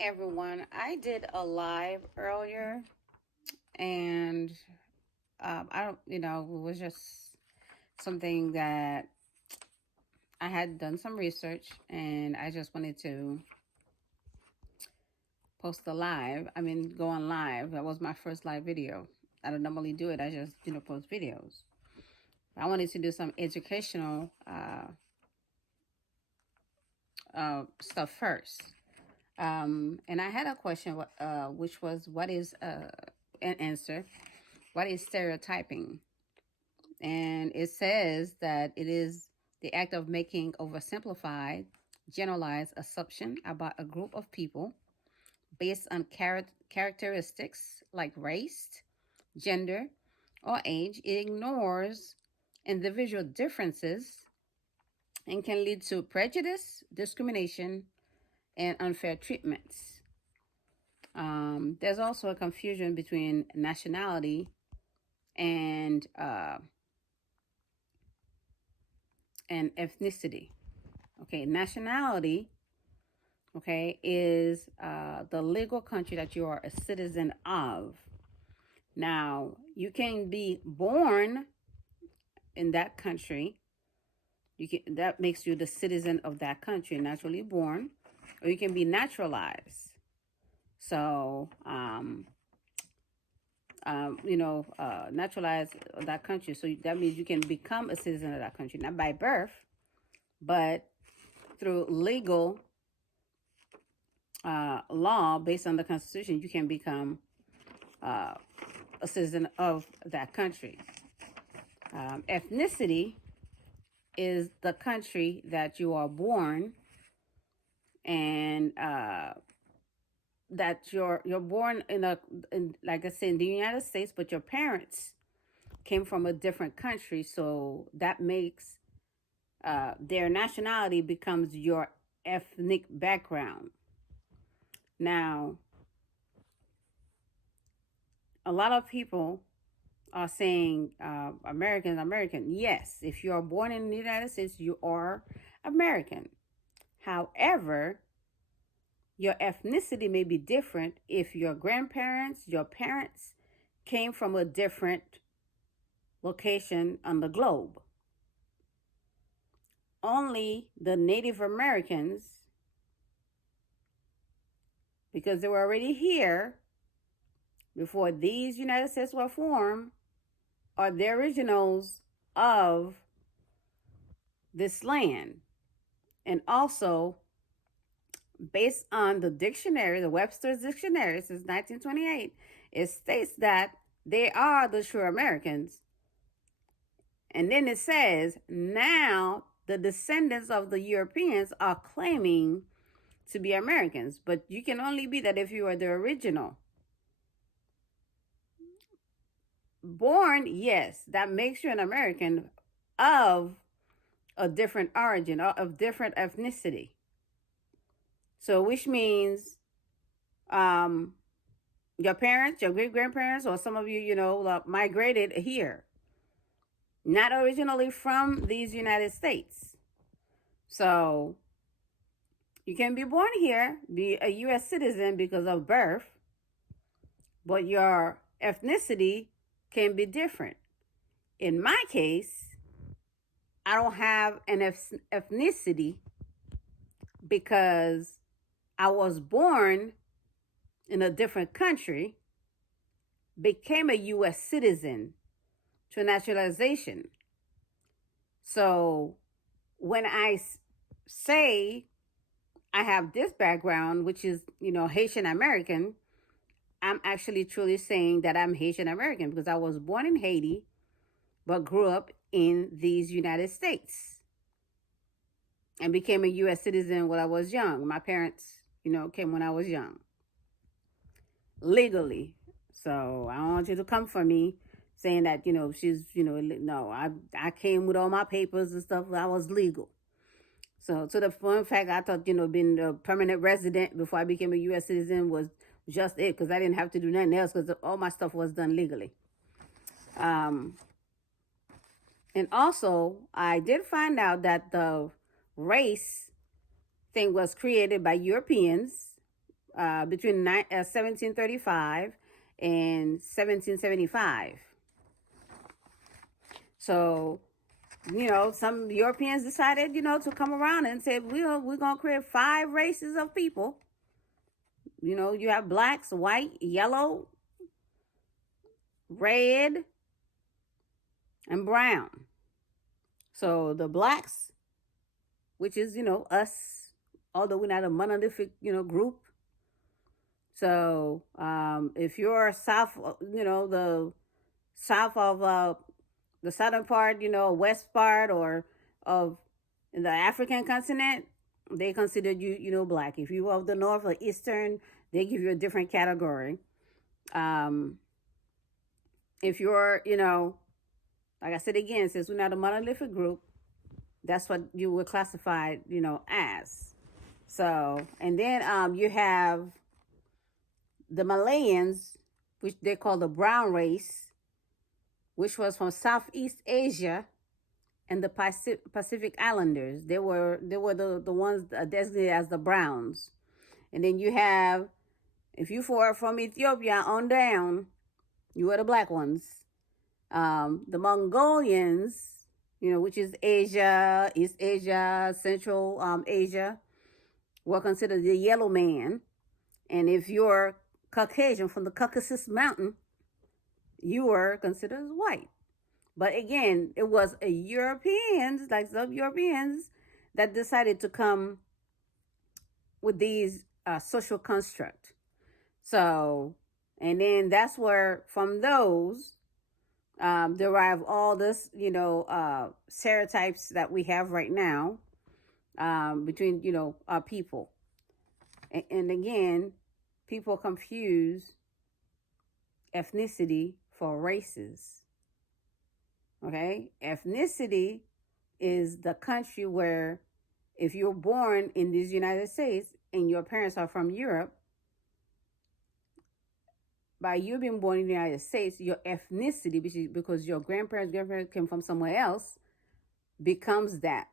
everyone. I did a live earlier and I don't, it was just something that I had done some research and I just wanted to post a live. Go on live. That was my first live video. I don't normally do it. I just, post videos. I wanted to do some educational stuff first. And I had a question, which was, what is an answer? What is stereotyping? And it says that it is the act of making oversimplified, generalized assumption about a group of people based on characteristics like race, gender, or age. It ignores individual differences and can lead to prejudice, discrimination, and unfair treatments. There's also a confusion between nationality and ethnicity. Okay, nationality, okay, is the legal country that you are a citizen of. Now, you can be born in that country. That makes you the citizen of that country, naturally born, or you can be naturalized. So, naturalized of that country. So that means you can become a citizen of that country, not by birth, but through legal law based on the Constitution. You can become a citizen of that country. Ethnicity is the country that you are born, and that you're born in like I said, in the United States, but your parents came from a different country, so that makes their nationality becomes your ethnic background. Now, a lot of people are saying American. Yes, if you are born in the United States, you are American. However, your ethnicity may be different if your grandparents, your parents came from a different location on the globe. Only the Native Americans, because they were already here before these United States were formed, are the originals of this land. And also, based on the dictionary, the Webster's Dictionary since 1928, it states that they are the true Americans. And then it says, now the descendants of the Europeans are claiming to be Americans, but you can only be that if you are the original. Born, yes, that makes you an American of a different origin, or of different ethnicity. So, which means your parents, your great grandparents, or some of you, migrated here, not originally from these United States. So, you can be born here, be a U.S. citizen because of birth, but your ethnicity can be different. In my case, I don't have an ethnicity because I was born in a different country, became a U.S. citizen through naturalization. So when I say I have this background, which is, Haitian American, I'm actually truly saying that I'm Haitian American because I was born in Haiti, but grew up in these United States and became a U.S. citizen when I was young. My parents, came when I was young, legally. So I don't want you to come for me saying that, she's, no, I came with all my papers and stuff. I was legal. So to the fun fact, I thought, being a permanent resident before I became a U.S. citizen was just it, because I didn't have to do nothing else because all my stuff was done legally. And also, I did find out that the race thing was created by Europeans between 1735 and 1775. So, some Europeans decided, to come around and say, we're going to create 5 races of people. You have blacks, white, yellow, red, and brown. So the blacks, which is, us, although we're not a monolithic, group. So if you're south, the south of the southern part, west part, or of the African continent, they consider you, black. If you are of the north or eastern, they give you a different category. If you're, like I said again, since we're not a monolithic group, that's what you were classified, as. So, and then you have the Malayans, which they call the brown race, which was from Southeast Asia and the Pacific Islanders. They were the ones designated as the browns. And then you have, if you were from Ethiopia on down, you were the black ones. The Mongolians, which is Asia, East Asia, Central Asia, were considered the yellow man. And if you're Caucasian from the Caucasus Mountain, you were considered as white. But again, it was Europeans, like some Europeans, that decided to come with these social construct. So, and then that's where from those derive all this, stereotypes that we have right now between, people. And again, people confuse ethnicity for races. Okay? Ethnicity is the country where if you're born in these United States and your parents are from Europe, by you being born in the United States, your ethnicity, which is because your grandparents came from somewhere else, becomes that.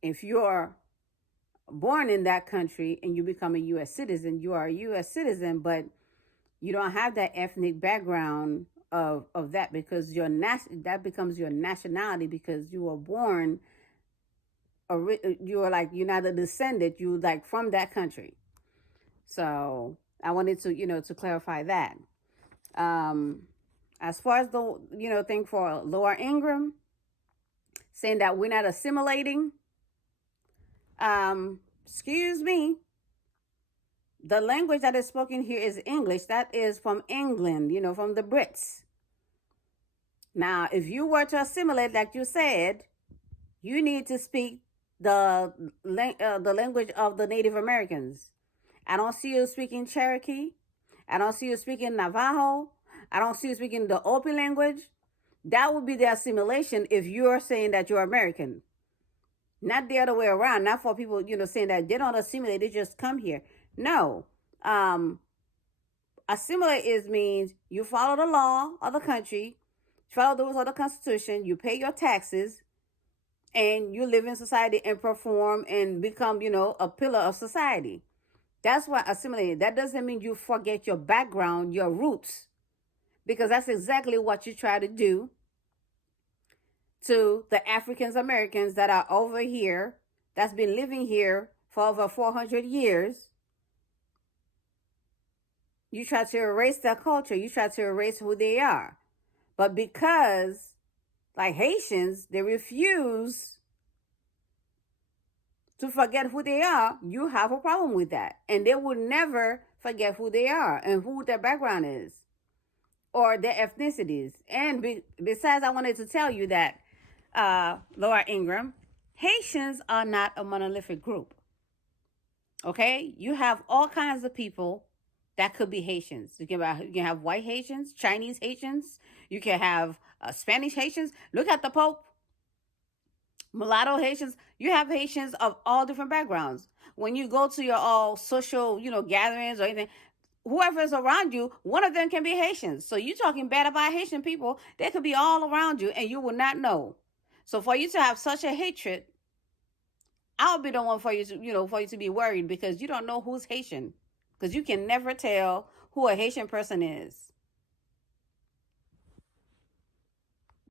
If you're born in that country and you become a U.S. citizen, you are a U.S. citizen, but you don't have that ethnic background of that, because that becomes your nationality, because you were born, you are like, you're not a descendant, you like from that country. So I wanted to, to clarify that. As far as the, thing for Laura Ingraham, saying that we're not assimilating, excuse me, the language that is spoken here is English. That is from England, from the Brits. Now, if you were to assimilate, like you said, you need to speak the language of the Native Americans. I don't see you speaking Cherokee. I don't see you speaking Navajo. I don't see you speaking the Hopi language. That would be the assimilation if you're saying that you're American. Not the other way around. Not for people, saying that they don't assimilate, they just come here. No. Assimilate means you follow the law of the country, follow the rules of the Constitution, you pay your taxes, and you live in society and perform and become, a pillar of society. That's why assimilating. That doesn't mean you forget your background, your roots, because that's exactly what you try to do to the African Americans that are over here, that's been living here for over 400 years. You try to erase their culture. You try to erase who they are. But because, like Haitians, they refuse to forget who they are, you have a problem with that. And they will never forget who they are and who their background is or their ethnicities. And besides, I wanted to tell you that, Laura Ingraham, Haitians are not a monolithic group. Okay? You have all kinds of people that could be Haitians. You can have white Haitians, Chinese Haitians. You can have Spanish Haitians. Look at the Pope. Mulatto Haitians. You have Haitians of all different backgrounds. When you go to your all social, gatherings or anything, whoever is around you, one of them can be Haitians. So you talking bad about Haitian people, they could be all around you and you will not know. So for you to have such a hatred I'll be the one for you to, for you to be worried because you don't know who's Haitian. Because you can never tell who a Haitian person is.